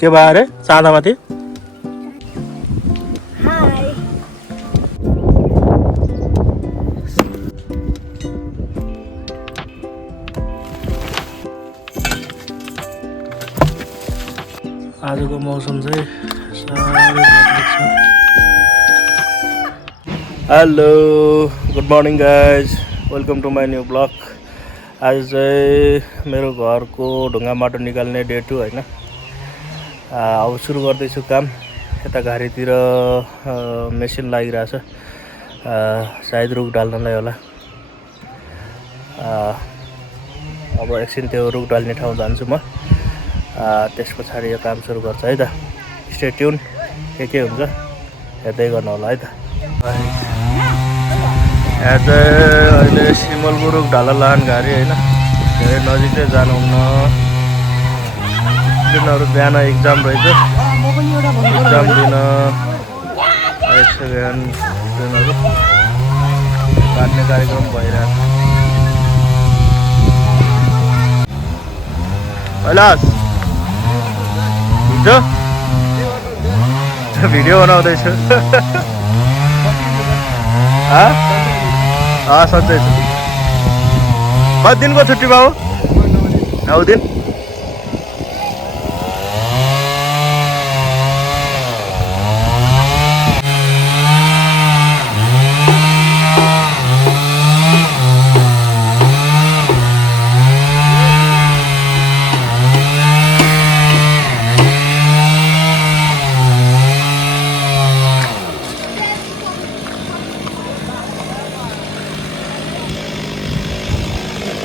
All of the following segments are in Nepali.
के भयो अरे चाँदामाथि? आजको मौसम चाहिँ साह्रै बदलिएको छ। Hello good morning guys, welcome to my new blog. आज चाहिँ मेरो घरको ढुङ्गा माटो निकाल्ने डे 2 होइन। अब सुरु गर्दैछु काम। यता घारीतिर मेसिन लागिरहेछ, सायद रुख ढाल्नलाई होला। अब एकछिन त्यो रुख ढाल्ने ठाउँ जान्छु म, त्यस पछाडि यो काम सुरु गर्छ है त। स्टे ट्युन, के हुन्छ हेर्दै गर्नु होला है त। यहाँ चाहिँ अहिले सिमलको रुख ढाल्न लान घारी होइन, धेरै नजिक चाहिँ जानुहुन्न। तिनीहरू बिहान इक्जाम रहेछ, इक्जाम दिन आइसक्यो। बिहान तिनीहरू काट्ने कार्यक्रम भइरहेछ। कैलाश हिजो भिडियो बनाउँदैछु। सन्चै छु। कति दिनको छुट्टी बाबु? 9 दिन।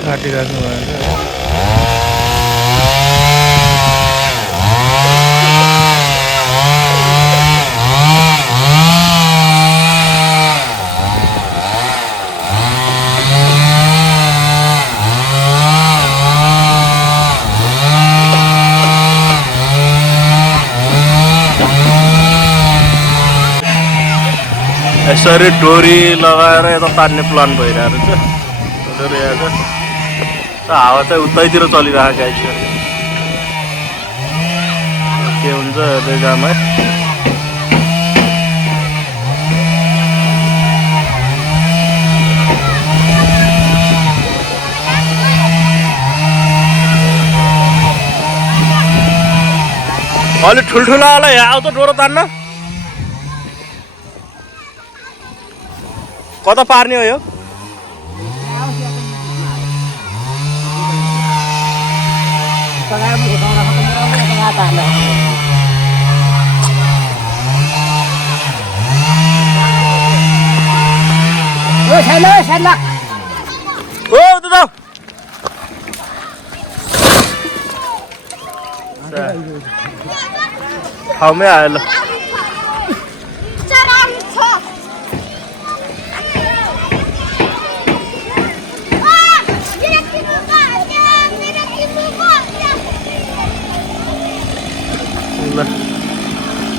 काटिराख्नु भएको छ। यसरी डोरी लगाएर यता तान्ने प्लान भइरहेको छ। हावा चाहिँ उतैतिर चलिरहेको गाइस। के हुन्छ हेर्दै जाम है। अलिक ठुल्ठुला होला यहाँ आउ त डोरो तान्न। कता पार्ने हो यो? ठाउँमै आयो ल।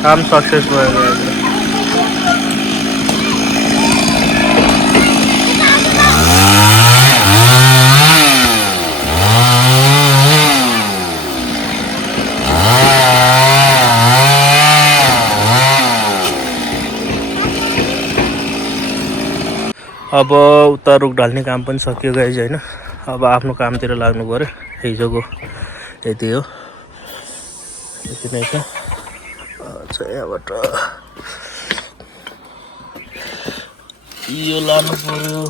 काम सक्सेस भयो। अब उता रुख ढाल्ने काम पनि सकियो गाइज होइन। अब आफ्नो कामतिर लाग्नु पर्यो। हिजोको यति हो, यति नै छ। यहाँबाट यो लानु पर्यो।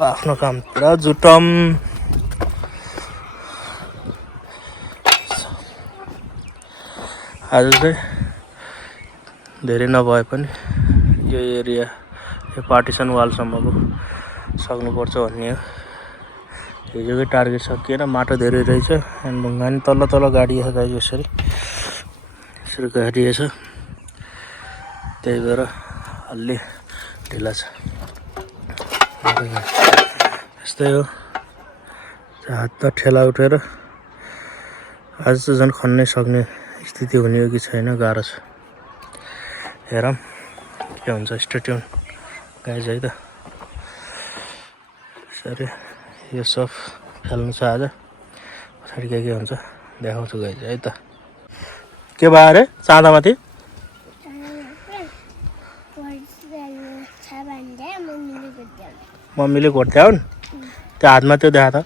आफ्नो कामतिर जुटम। आज चाहिँ धेरै नभए पनि यो एरिया, यो पार्टिसन वालसम्मको सक्नुपर्छ भन्ने हो। हिजोकै टार्गेट सकिएन, माटो धेरै रहेछ। अनि ढुङ्गा नि तल्ल तल्ल गाडिएछ गाइस, यसरी गाडिएछ। त्यही भएर अलि ढिला छ। यस्तै हो, हातमा ठेला उठेर आज त झन् खन्नै सक्ने स्थिति हुने हो कि छैन, गाह्रो छ। हेरौँ के हुन्छ। Stay tune. गाइज है त। सरी यो सब खेल्नु छ आज, पछाडि के हुन्छ देखाउँछु गाइज है त। के भयो अरे चाँदामाथि? मम्मीले घोट्याउन् त्यो हातमा त्यो देखा त।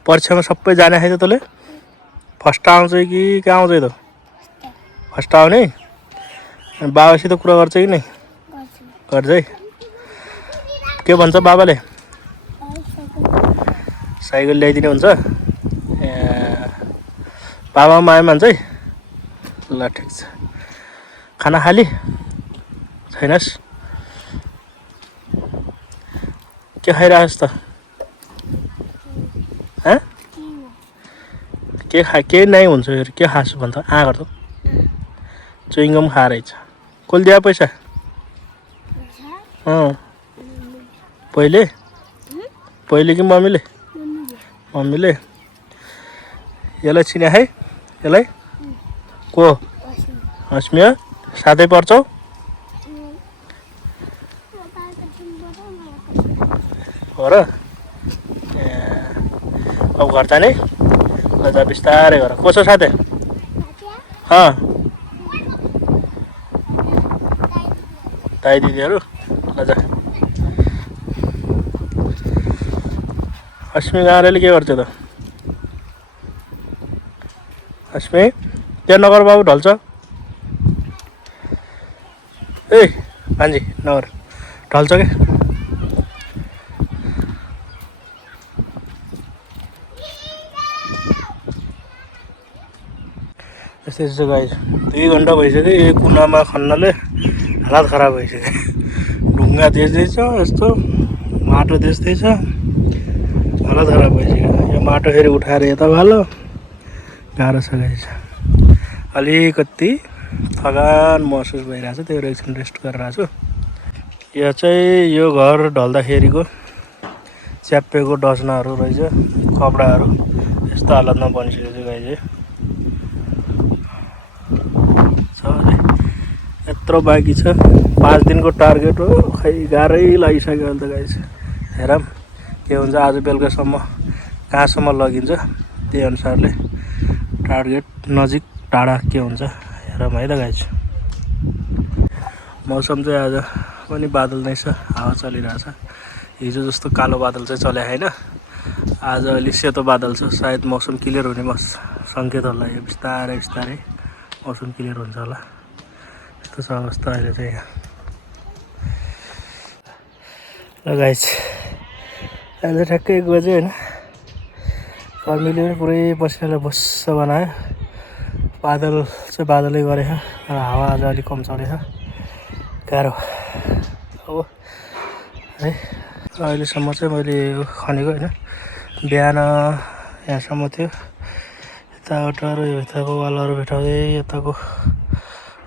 परीक्षामा सबै जाने खाइ त तँले? फर्स्ट आउँछ कि कहाँ आउँछ त? फर्स्ट आउने? अनि बाबासित कुरा गर्छ कि नै? गर्छ है। के भन्छ बाबाले? साइकल ल्याइदिने हुन्छ? ए बाबा माया मान्छ है। ल ठिक छ। खाना खाली छैनस्? के खाइरहेछस् त? के नै हुन्छ फेरि के खासु भन्छ गर्छ? चुइङ्गम खाएर रहेछ। कसले दियो पैसा? पहिले कि मम्मीले? मम्मीले। यसलाई चिने है? यसलाई को? अस्मिया साथै पर्छौ? हो र? ए अब घर जाने? ल जा बिस्तारै गर। को छ साथै? दाइ दिदीहरू? ल जा। अस्मी गाँरेले के गर्छ त? अस्मी त्यहाँ नगर बाबु ढल्छ। ए भान्जी नगर ढल्छ क्या। यस्तै छ गाइस। 2 घन्टा भइसक्यो यो कुनामा खन्नाले हालत खराब भइसक्यो। ढुङ्गा त्यस्तै छ, यस्तो माटो त्यस्तै छ, हालत खराब भइसक्यो। यो माटो फेरि उठाएर यता फालो गाह्रो छ गाइस। अलिकति थकान महसुस भइरहेछ, त्यही भएर एकछिन रेस्ट गरिरहेको छु। यो चाहिँ यो घर ढल्दाखेरिको च्याप्पेको डसनाहरू रहेछ, कपडाहरू यस्तो हालतमा बनिसकेको छ गाइस। यत्रो बाँकी छ, 5 दिनको टार्गेट हो। खै गाह्रै लागिसक्यो अहिले त गाइस। हेरौँ के हुन्छ आज बेलुकासम्म, कहाँसम्म लगिन्छ त्यही अनुसारले टार्गेट नजिक टाढा के हुन्छ हेरौँ है त गाइस। मौसम चाहिँ आज पनि बादल नै छ, हावा चलिरहेछ। हिजो जस्तो कालो बादल चाहिँ चले छैन, आज अलि सेतो बादल छ। सायद मौसम क्लियर हुने सङ्केत होला। यो बिस्तारै बिस्तारै मौसम क्लियर हुन्छ होला, यस्तो छ अवस्था अहिले चाहिँ यहाँ। ल गाइस अहिले ठ्याक्कै 1 बजे होइन, गर्मीले पनि पुरै पसिनालाई बस्स बनायो। बादल चाहिँ बादलै गरेछ र हावा आज अलिक कम चलेछ, गाह्रो हो है। अहिलेसम्म चाहिँ मैले यो खनेको होइन, बिहान यहाँसम्म थियो, यताबाट र यो भित्रको वालहरू भेटाउँदै यताको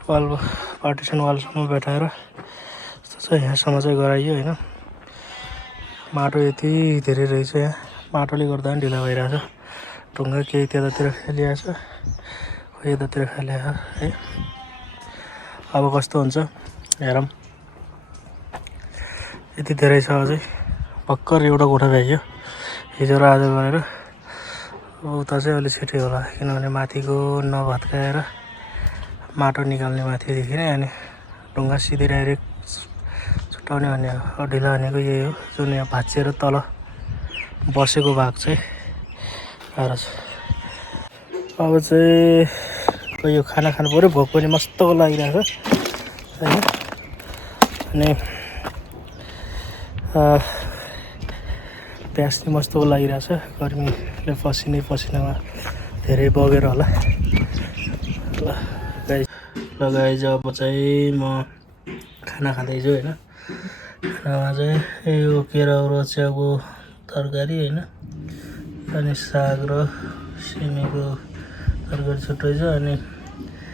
वाल पार्टिसन वालसम्म भेटाएर यस्तो चाहिँ यहाँसम्म चाहिँ गराइयो होइन। माटो यति धेरै रहेछ यहाँ, माटोले गर्दा पनि ढिला भइरहेछ। ढुङ्गा केही त्यतातिर खेलिरहेछ, खोइ यतातिर खेलिरहेछ है। अब कस्तो हुन्छ हेरौँ। यति धेरै छ अझै, भर्खर एउटा कोठा भ्याइयो हिजो र आज गरेर। उता चाहिँ अलि छिटै होला, किनभने माथिको नभत्काएर माटो निकाल्ने माथिदेखि नै, अनि ढुङ्गा सिधै डाइरेक्ट छुट्याउने भन्ने हो। ढिला भनेको यही हो, जुन यहाँ भाँचिएर तल बसेको भाग चाहिँ गाह्रो छ। अब चाहिँ यो खाना खानु पऱ्यो, भोक पनि मस्तको लागिरहेको छ होइन। अनि प्यास पनि मस्तको लागिरहेछ, गर्मीले पसिनामा धेरै बगेर होला। ल गाइस अब चाहिँ म खाना खाँदैछु होइन। खानामा चाहिँ यो केराउ र च्याउको तरकारी होइन, अनि साग र सिमीको तरकारी छुट्टै छ, अनि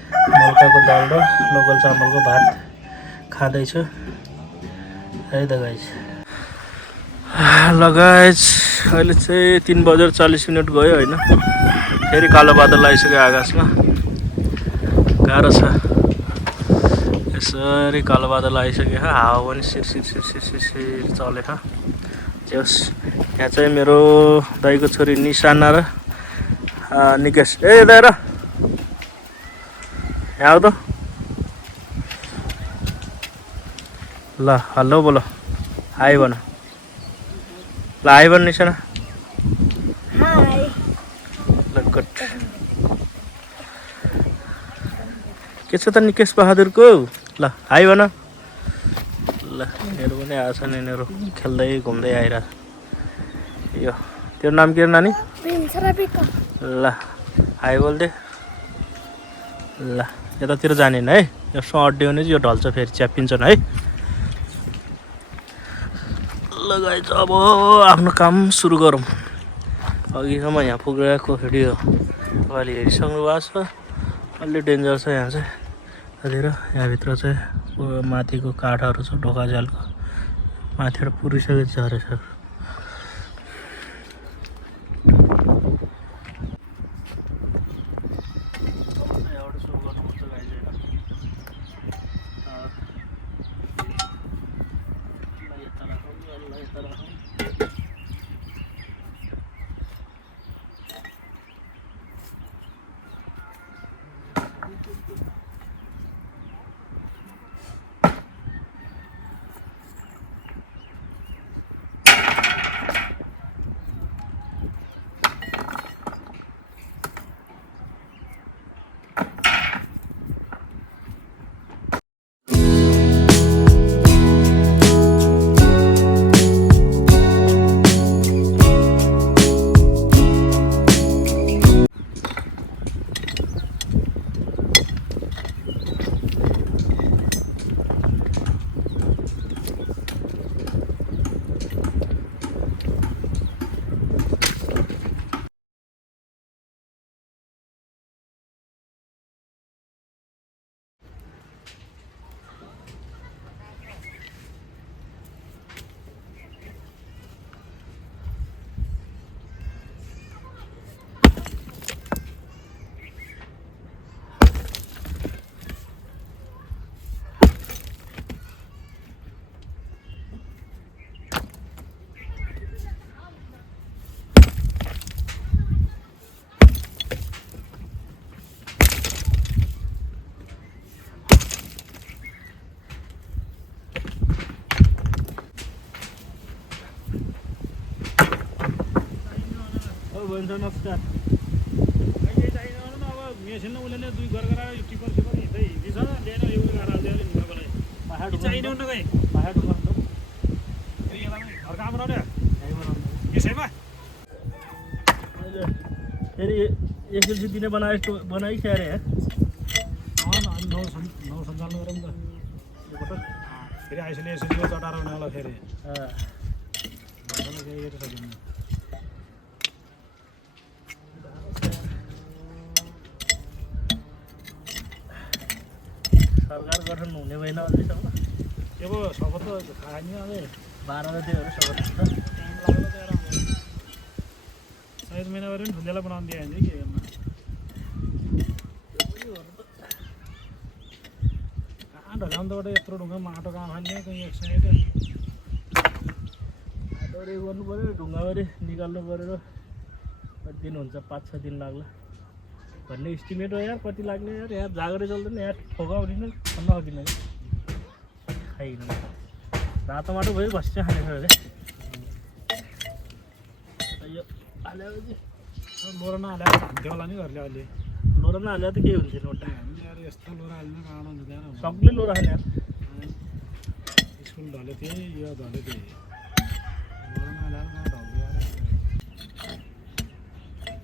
मल्काको दाल र लोकल चामलको भात खाँदैछु है त गाइस। ल गाइस अहिले चाहिँ 3:40 गयो होइन। फेरि कालो बादल आइसक्यो आकाशमा, गाह्रो छ यसरी कालो बादल आइसक्यो हावा पनि सिर चलेर जस यहाँ चाहिँ मेरो दाइको छोरी निशाना र निकेश दाइ र यहाँ आऊ त ल हेलो बोलो हाई भन ल हाई भन निशाना ल गुड के छ त निकेश बहादुरको ल हाई भन ल यिनीहरू पनि आएको छन् यिनीहरू खेल्दै घुम्दै आइरहेछ यो तेरो नाम के हो नानी ल हाई बोल्दे ल यतातिर जाने है यसो अड्डियो भने चाहिँ यो ढल्छ फेरि च्याप्पिन्छन् है ल गाइज अब आफ्नो काम सुरु गरौँ अघिसम्म यहाँ पुगेको भिडियो तपाईँले हेरिसक्नु भएको छ अलि डेन्जर छ यहाँ चाहिँ यतातिर यहाँभित्र चाहिँ माथिको काठहरू छ ढोका जालको माथिबाट पुरिसकेको छ रहेछ नमस्कार मेसिन उसले नै दुई गरेर टिपर सिपर हिँड्दै हिँड्छ ल्याएन यो गरेर पहाड चाहिने न गए पहाड गर्नु घर काम बनाउने यसैमा फेरि एसएलसी दिने बनाइसक्यो अरे नौ सञ्चालन गरौँ त फेरि आइसले एसएलसी चटाएर हुने होला फेरि सरकार गठन हुने भएन अझैसम्म अब शपथ त थाहा नि अब 12 गतेहरू शपथ छ सायद महिनाभरि पनि ढुङ्गालाई बनाउनु दियो भने के गर्नु कहाँ ढगाउँदाबाट यत्रो ढुङ्गा माटो कहाँ फाल्ने कहीँ एक साइड माटोहरू गर्नु पऱ्यो ढुङ्गाभरि निकाल्नु पऱ्यो कति दिन हुन्छ 5-6 दिन लाग्ला भन्ने इस्टिमेट हो यार कति लाग्ने यार यहाँ जागरै चल्दैन यहाँ ठोकाउने नै खन्न सकिँदैन खाइकन रातो माटो भयो बस्छ खाने छ अरे यो हालेपछि लोरा नहालेर हान्थ्यो होला नि घरले अहिले लोरा नहालेर त केही हुन्थेन एउटा यार यस्तो लोरा हाल्न कारण हुँदैन सबले लोरा खाने यार स्कुल ढले थिएँ यो ढले थिएँ लोरा नहालेर ढल्यो यार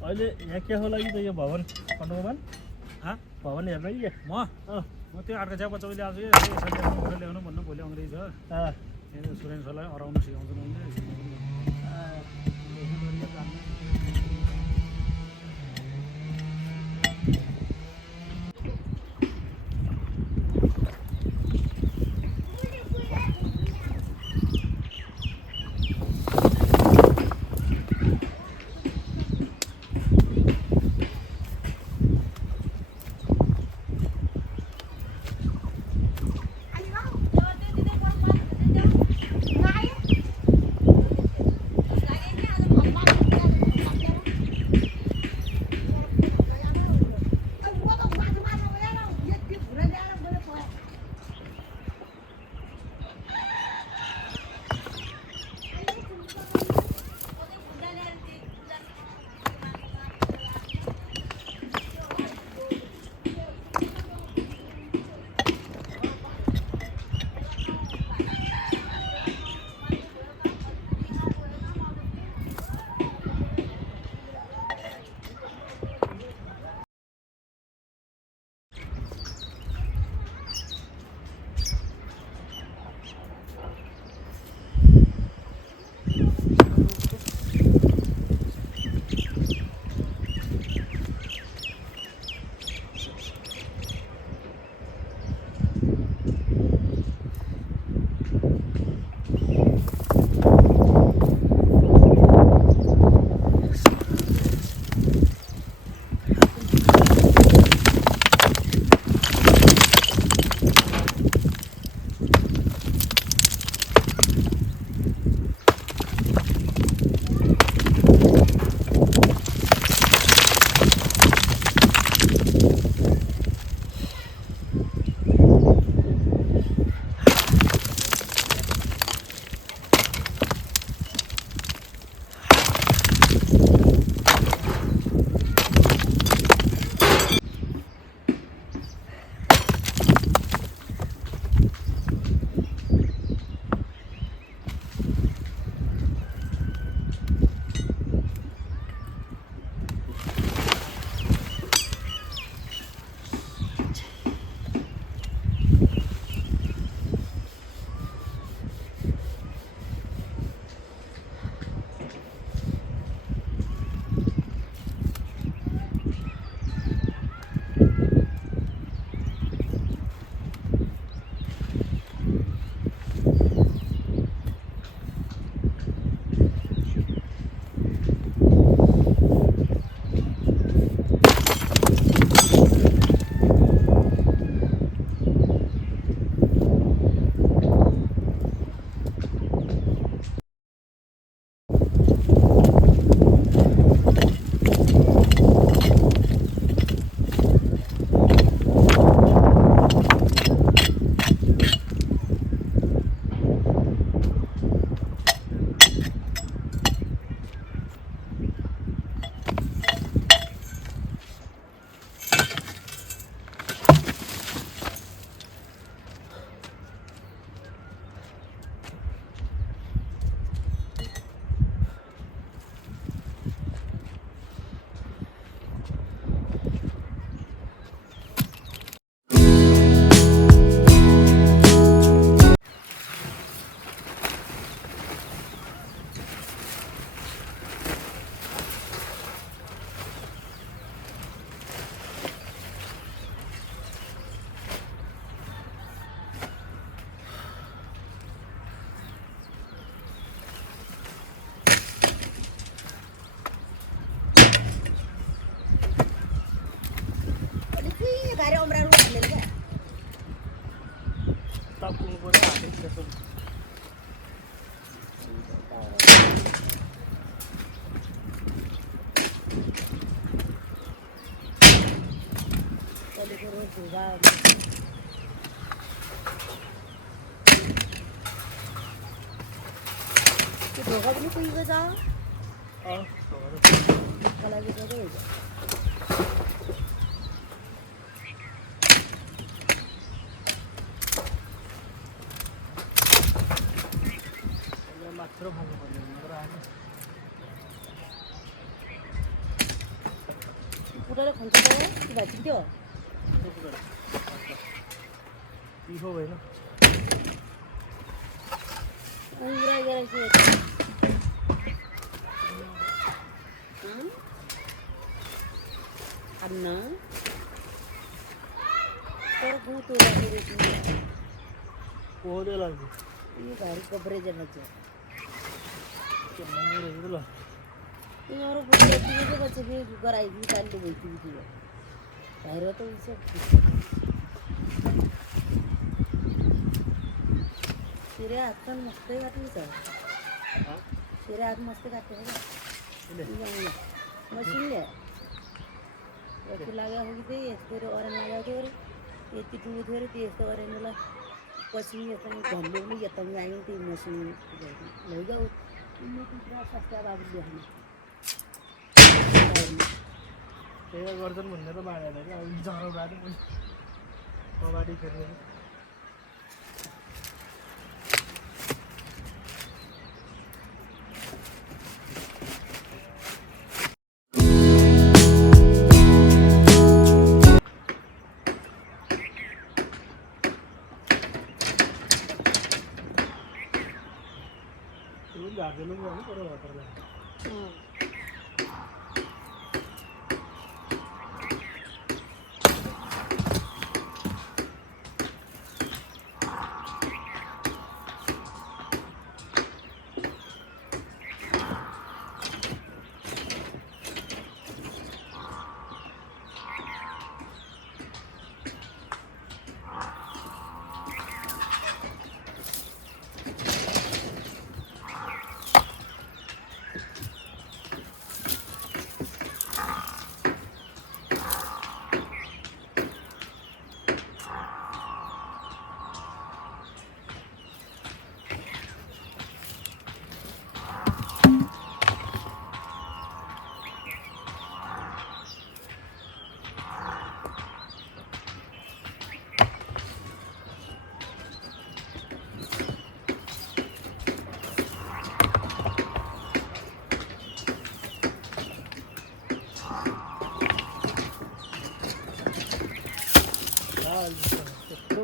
अहिले यहाँ के हो लागि त यो भवन खण्डमान भवन हेर्नु कि म त्यो अर्को चिया बच्चा अहिले आज ल्याउनु भन्नु भोलि आउँदैछ सुरेन्द्रलाई हराउनु सिकाउँछु मैले दोघा पण कुई जा कला घेतलं मात्र भालो पुढे खंत ती भाजी देव ती हो आहे ना उंगरा गेला अन्न तर भूत पोहदे लागू भारी कपडे जनाचे तुला तुम्हाला बच्चे बच्चे भी करायची चालली माहिती तुला बाहेर होतं शिऱ्या हात पण मस्त घातली सर शिऱ्या हात मस्त घातले मशीन लिया लागा होगी ते तेरे और लगा के ये कितनी थोड़ी तेज तो और मला पसीने येतं मी घालून येतं मी आई ती मशीन लई जाऊ मी तुझ्या सत्या बाजू आहे ते वर्जन म्हणलं तर बाळायला का जाणं बाहेर पण बाडी करूया गाडीला जाऊन परत वापरला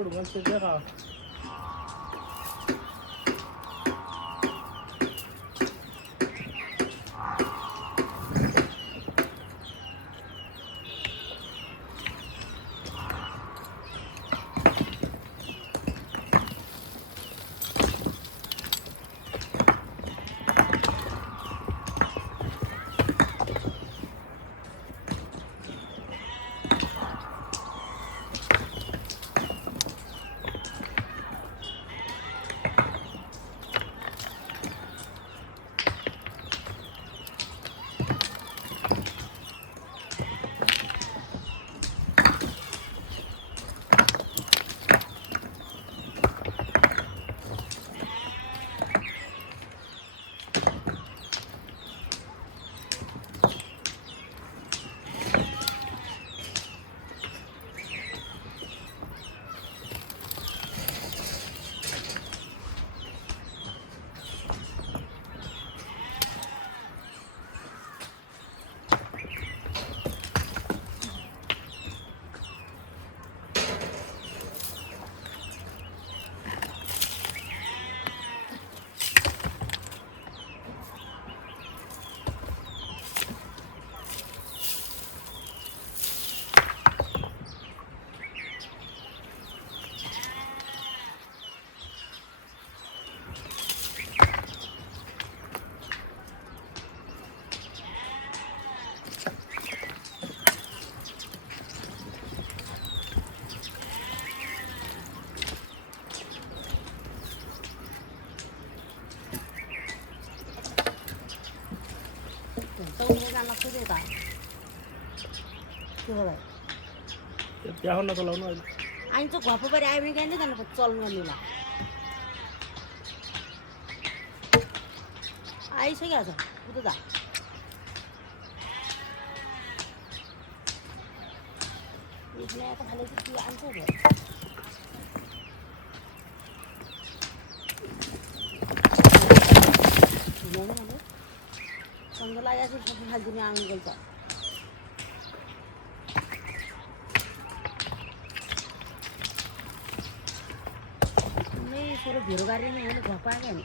थोडं मस्त जरा त्यो होला त्यहाँ नचलाउनु अहिले अनि चाहिँ घरको परि आयो भने कहीँ जानु चल्नु गर्नुला आइसकेको छ उता दा नयाँ त खाले चाहिँ त्यो आन्छ नि सँग लागेको छ सबै फाल्दिने आउनु गल्छ छोरो भिरो गाडी नै होइन घर पाएन नि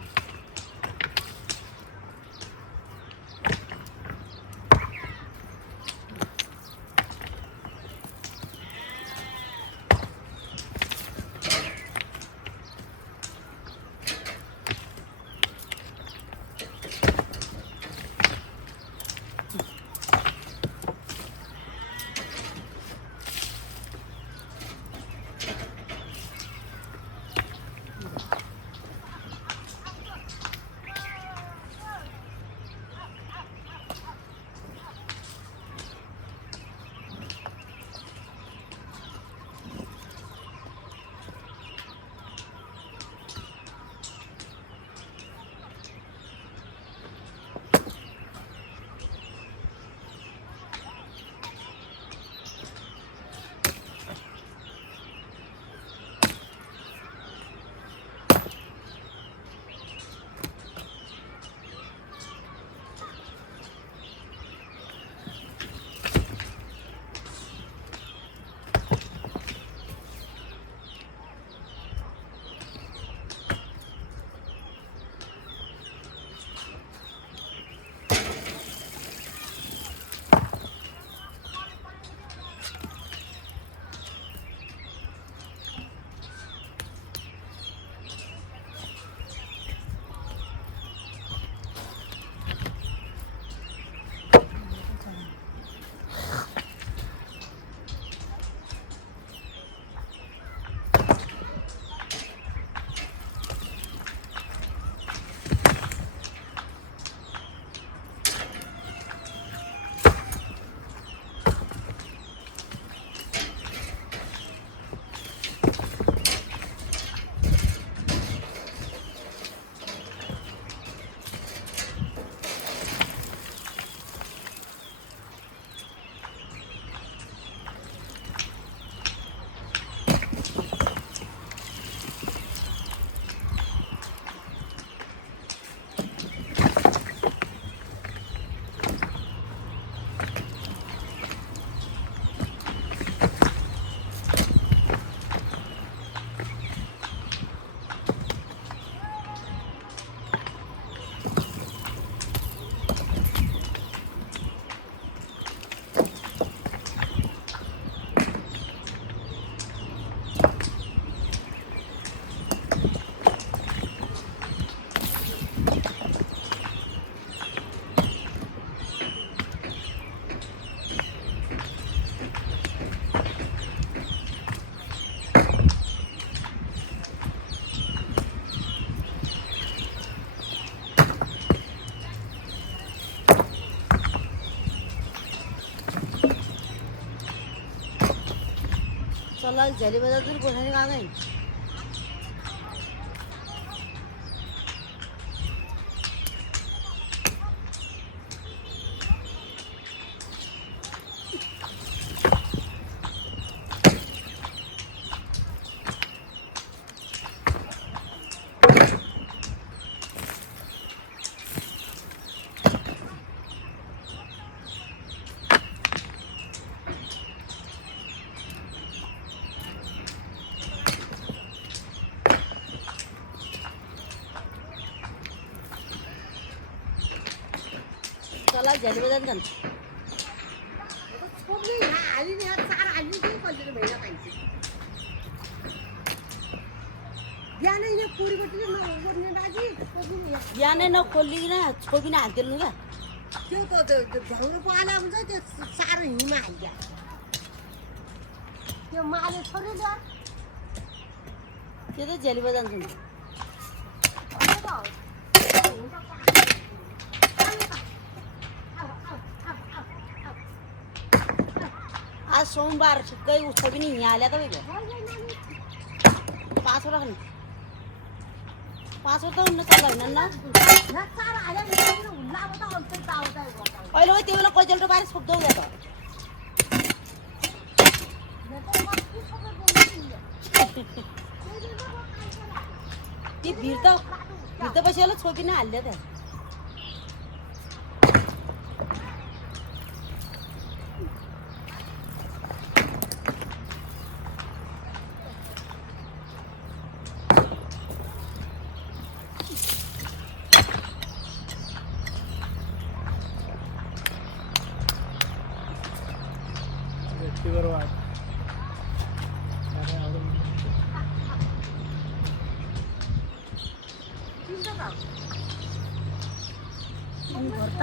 चला झाली बजातून कोणाने काम आहे चला झाली बजातून बिहानै नखोलिकन छोपिन हालिदिनु क्या त्यो त झ्याउरो पाला हुन्छ त्यो साह्रो हिउँमा हाल्छ त्यो माले छोड्यो त्यो त झेली बजाउँछ नि सोमबार सुक्कै उसको पनि यहाँ हाल्यो तपाईँको 5 वटा खाने 5 वटा हुन्न चल्ला होइन न अहिले हो त्यो बेला कजलटो बारे सोध्दै त ती भिर्दा पछि होला छोपिन हाल्यो त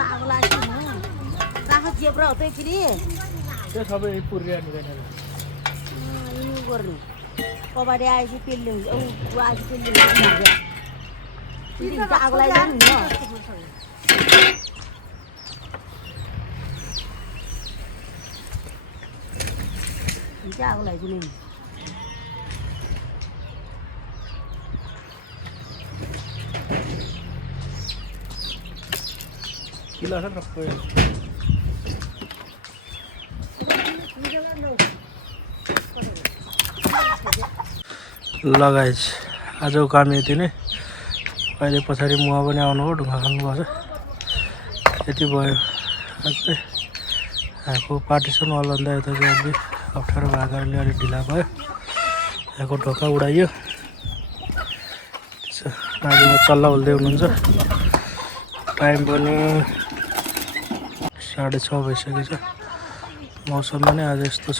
आगो लाग्यो राख जेब्रा हो त फेरि त्यो सबै पुर्या निदैन यो गर्ने कबाडी आएपछि पेल्ले हुन्छ औ आएपछि पेल्ले हुन्छ आगो लाग्यो नि आगो लाग्यो नि किला छ सबै लगाइज आजको काम यति नै अहिले पछाडि मुवा पनि आउनु हो ढुङ्गा खानुभएको छ यति भयो अझै यहाँको पार्टिसन वाल भन्दा यता चाहिँ अलि अप्ठ्यारो भएको कारणले अलिक ढिला भयो यहाँको ढोका उडाइयो नानीमा चल्ला हुँदै हुनुहुन्छ टाइम पनि 6:30 भइसकेको छ मौसम पनि आज यस्तो छ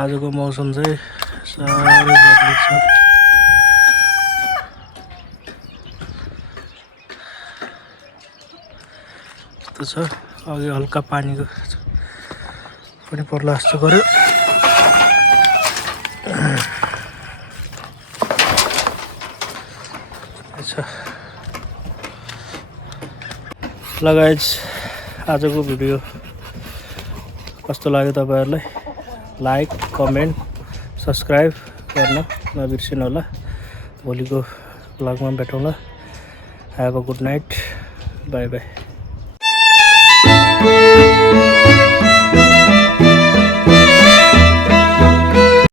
आजको मौसम चाहिँ साह्रै बदलिएको छ यस्तो छ अघि हल्का पानीको पनि पर्ला जस्तो गर्यो लगायत आजको भिडियो कस्तो लाग्यो तपाईहरुलाई लाइक कमेन्ट सब्स्क्राइब गर्न नबिर्सिनु होला भोलिको ब्लगमा भेटौँला have a good night bye by